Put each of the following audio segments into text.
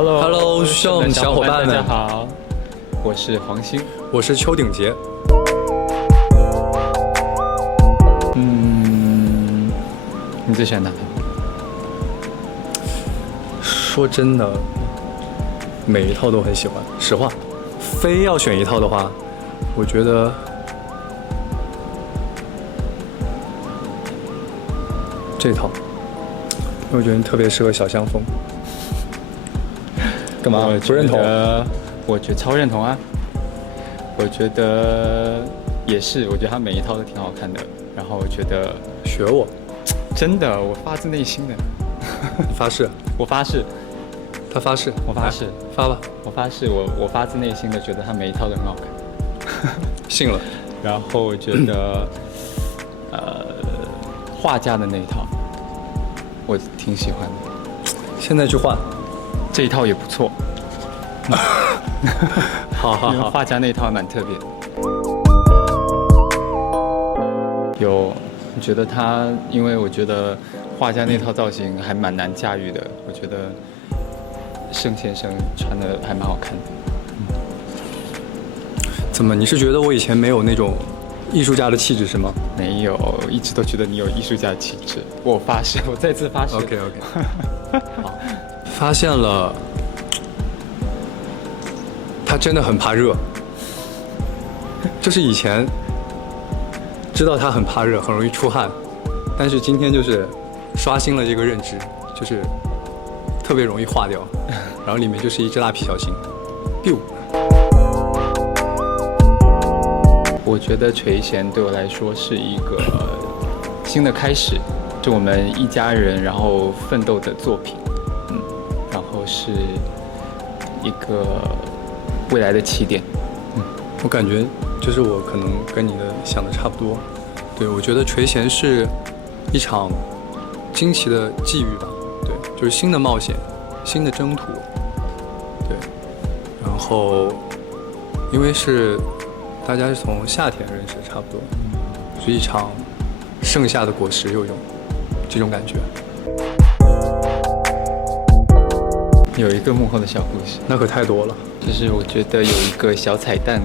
Hello， 兄小伙伴们，大家好，我是黄鑫，我是邱鼎杰。你最喜欢哪套？说真的，每一套都很喜欢。实话，非要选一套的话，我觉得这套，因为我觉得特别适合小香风。干嘛？不认同？我觉得超认同啊！我觉得也是，我觉得他每一套都挺好看的。然后我觉得学我，真的，我发自内心的。你发誓？我发誓。他发誓？我发誓。发吧！我发誓，我发自内心的觉得他每一套都很好看。信了。然后我觉得，画家的那一套，我挺喜欢的。现在去换。这一套也不错。好，因为画家那一套蛮特别的。我觉得他，因为我觉得画家那套造型还蛮难驾驭的。我觉得盛先生穿的还蛮好看的。怎么？你是觉得我以前没有那种艺术家的气质是吗？没有，一直都觉得你有艺术家的气质。我发誓，我再次发誓。OK。好，发现了，他真的很怕热。就是以前知道他很怕热，很容易出汗，但是今天就是刷新了这个认知，就是特别容易化掉，然后里面就是一只蜡皮小新。biu。我觉得垂涎对我来说是一个新的开始，就我们一家人然后奋斗的作品，然后是一个未来的起点。我感觉就是我可能跟你的想的差不多。对，我觉得垂涎是一场惊奇的际遇吧。对，就是新的冒险，新的征途。对，然后因为是大家是从夏天认识的，差不多，是一场盛夏的果实有用，这种感觉。有一个幕后的小故事，那可太多了。就是我觉得有一个小彩蛋，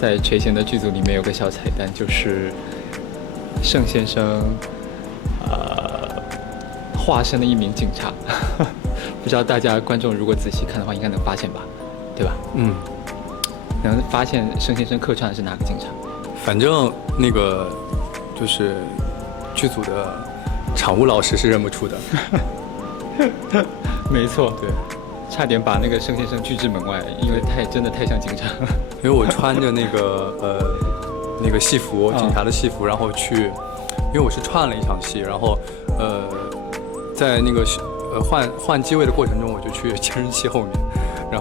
在垂涎的剧组里面有个小彩蛋，就是盛先生化身了一名警察。不知道大家观众如果仔细看的话，应该能发现吧，对吧？能发现盛先生客串的是哪个警察？反正那个就是剧组的场务老师是认不出的。没错，对，差点把那个盛先生拒之门外，因为真的太像警察了。因为我穿着那个戏服，警察的戏服，然后去，因为我是串了一场戏，然后在那个换机位的过程中，我就去监视器后面，然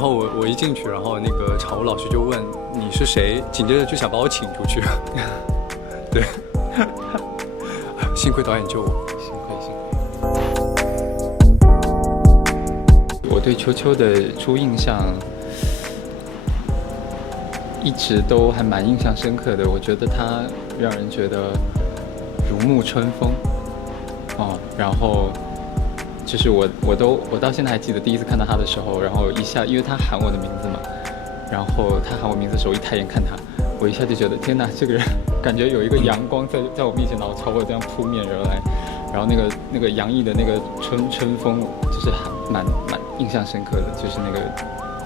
后我一进去，然后那个场务老师就问你是谁，紧接着就想把我请出去。对，幸亏导演救我。幸亏。我对秋秋的初印象一直都还蛮印象深刻的。我觉得她让人觉得如沐春风，然后就是我到现在还记得第一次看到她的时候，然后一下因为她喊我的名字嘛，然后她喊我名字的时候，一抬眼看她，我一下就觉得天哪，这个人感觉有一个阳光在我面前，然后朝我这样扑面而来，然后那个洋溢的那个春风，就是蛮印象深刻的，就是那个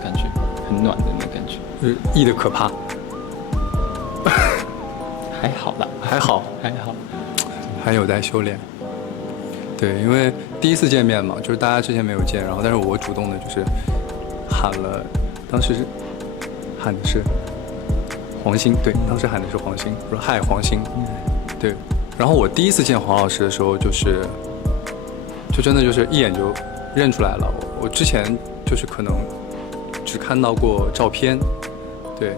感觉很暖的那个感觉，就是熠的可怕。还好吧，还好，还有待修炼。对，因为第一次见面嘛，就是大家之前没有见，然后但是我主动的就是喊了，当时喊的是黄鑫，对，当时喊的是黄鑫，我说嗨黄鑫，对，然后我第一次见黄老师的时候，就真的就是一眼就认出来了。我之前就是可能只看到过照片，对，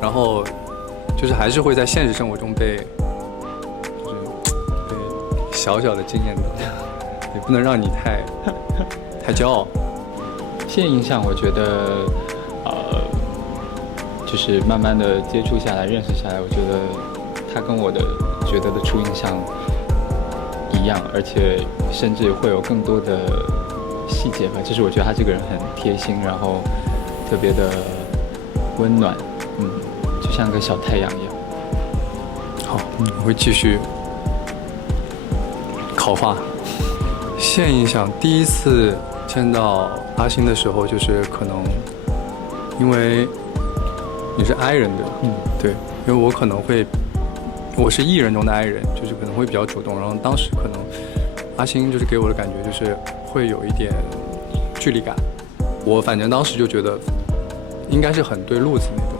然后就是还是会在现实生活中被小小的惊艳到，也不能让你太骄傲。现在印象我觉得就是慢慢的接触下来，认识下来，我觉得他跟我的觉得的初印象一样，而且甚至会有更多的细节吧，就是我觉得他这个人很贴心，然后特别的温暖，就像个小太阳一样。好，我会继续考发。现印象，第一次见到阿星的时候，就是可能因为你是 I 人对吧？对，因为我可能会，我是 E 人中的 I 人，就是可能会比较主动，然后当时可能阿星就是给我的感觉就是会有一点距离感，我反正当时就觉得应该是很对路子那种，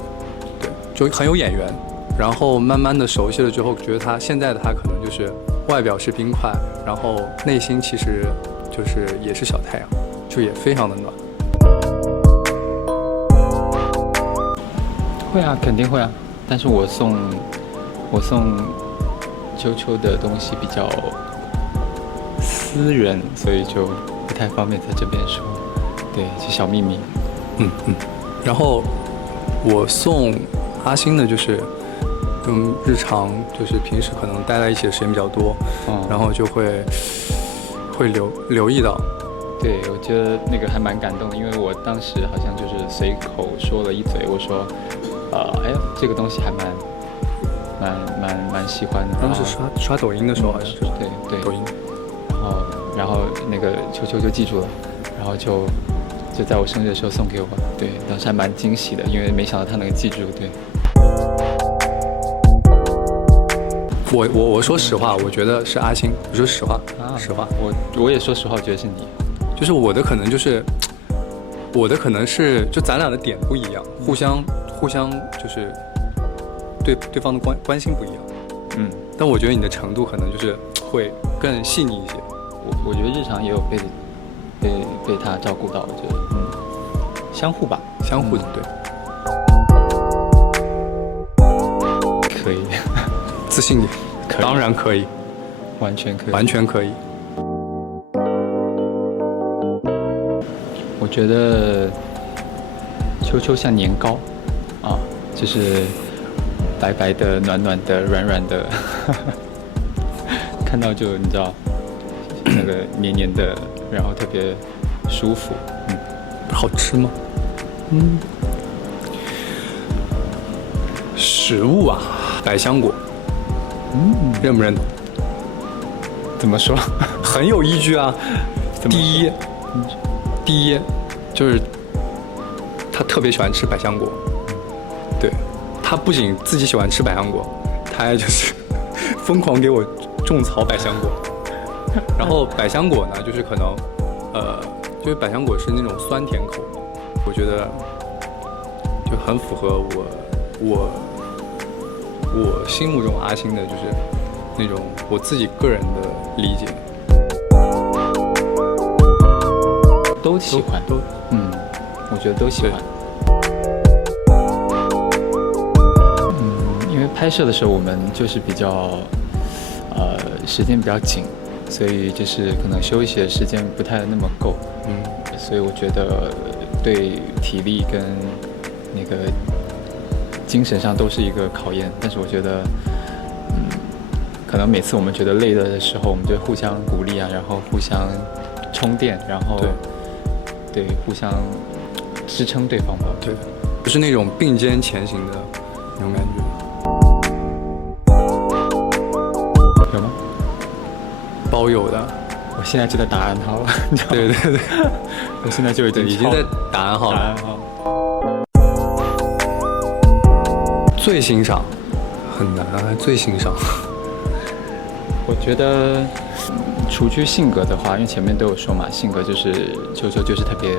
对，就很有眼缘。然后慢慢的熟悉了之后，觉得他现在的他可能就是外表是冰块，然后内心其实就是也是小太阳，就也非常的暖。会啊，肯定会啊。但是我送秋秋的东西比较私人，所以就不太方便在这边说。对，是小秘密。然后我送阿星的就是日常就是平时可能待在一起的时间比较多，然后就会留意到。对，我觉得那个还蛮感动的，因为我当时好像就是随口说了一嘴，我说，这个东西还蛮喜欢的。当时刷抖音的时候好像是。对，抖音。然后那个秋秋就记住了，然后就在我生日的时候送给我。对，当时还蛮惊喜的，因为没想到他能记住。对。我说实话，我觉得是阿星。我说实话，实话。我也说实话，我觉得是你。就是我的可能是就咱俩的点不一样，互相就是对对方的关心不一样。但我觉得你的程度可能就是会更细腻一些。我觉得日常也有被他照顾到，我觉得相互吧，相互的对。可以。自信点。当然可以，完全可以，完全可以。我觉得秋秋像年糕啊，就是白白的、暖暖的、软软的，看到就你知道那个黏黏的，然后特别舒服。好吃吗？食物啊，百香果。认不认同？怎么说？很有依据啊。第一，就是他特别喜欢吃百香果。对，他不仅自己喜欢吃百香果，他还就是疯狂给我种草百香果。然后百香果呢，就是可能，因为百香果是那种酸甜口，我觉得就很符合我心目中阿星的就是那种我自己个人的理解。都喜欢，我觉得都喜欢。因为拍摄的时候我们就是比较时间比较紧，所以就是可能休息的时间不太那么够。所以我觉得对体力跟那个精神上都是一个考验，但是我觉得，可能每次我们觉得累了的时候，我们就互相鼓励啊，然后互相充电，然后对互相支撑对方吧。对，就是那种并肩前行的那种感觉。有吗？包有的。我现在就在打暗号了。对，我现在就已经在打暗号了。最欣赏很难啊，最欣赏。我觉得，除去性格的话，因为前面都有说嘛，性格就是秋秋就是特别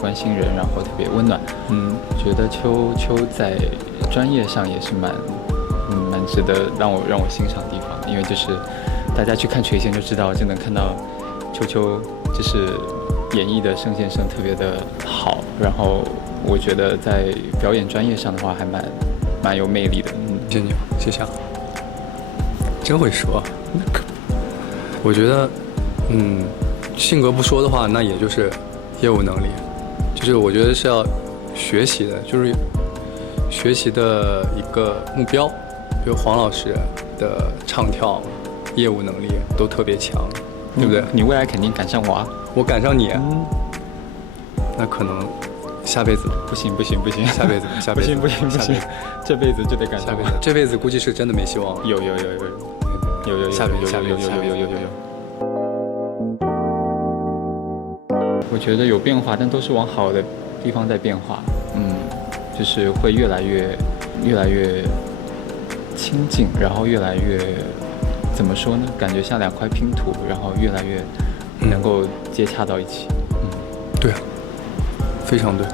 关心人，然后特别温暖。觉得秋秋在专业上也是蛮值得让我欣赏的地方，因为就是大家去看垂涎就知道，就能看到秋秋就是演绎的盛先生特别的好，然后我觉得在表演专业上的话还蛮有魅力的。谢谢你，谢谢。真会说。我觉得，性格不说的话，那也就是业务能力，就是我觉得是要学习的，就是学习的一个目标。比如黄老师的唱跳、业务能力都特别强，对不对？你未来肯定赶上我啊。我赶上你，嗯，那可能下辈子，不行不行不行，下辈子，下辈子，不行不行不行，这辈子就得赶上我下辈子，这辈子估计是真的没希望了。有，下辈子，下辈子，有。我觉得有变化，但都是往好的地方在变化。就是会越来越亲近，然后越来越怎么说呢？感觉像两块拼图，然后越来越能够接洽到一起。对啊，非常对。